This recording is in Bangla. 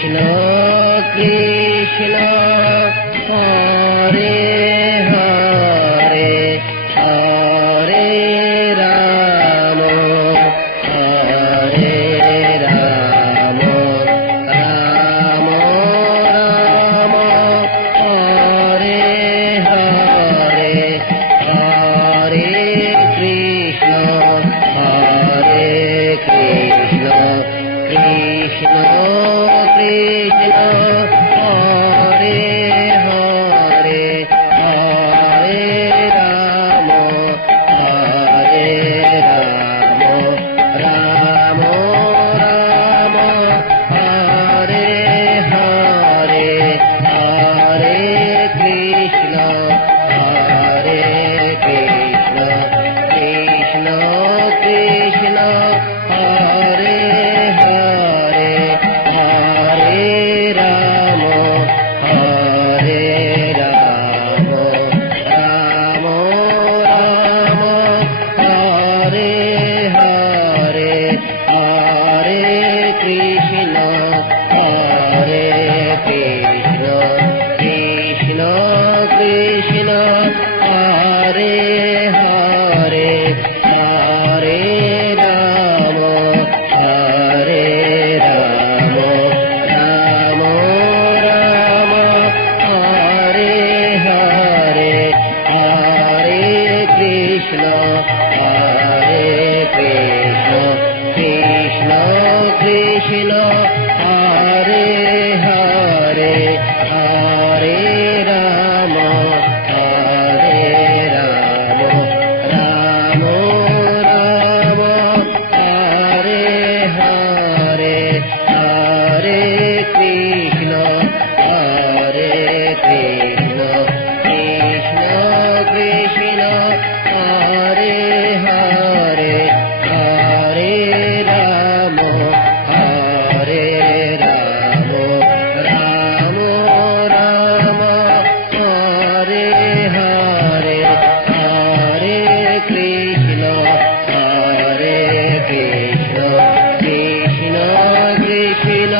কৃষ্ণ কৃষ্ণ হরে হরে হরে রাম হরে রাম রাম রাম হরে হরে হরে কৃষ্ণ কৃষ্ণ কৃষ্ণ কৃষ্ণ হরে হরে হরে রাম হরে রাম রাম রাম হরে হরে হরে কৃষ্ণ কৃষ্ণ কৃষ্ণ হরে হরে হরে রাম হরে রাম রাম রাম হরে হরে হরে কৃষ্ণ কৃষ্ণ কৃষ্ণ হরে হরে হরে রাম রাম রাম হরে হরে হরে কৃষ্ণ কৃষ্ণ কৃষ্ণ হরে হরে হরে রাম রাম রাম হরে হরে হরে কৃষ্ণ কৃষ্ণ কৃষ্ণ হরে হরে হরে রাম রাম রাম হরে হরে হরে কৃষ্ণ কৃষ্ণ কৃষ্ণ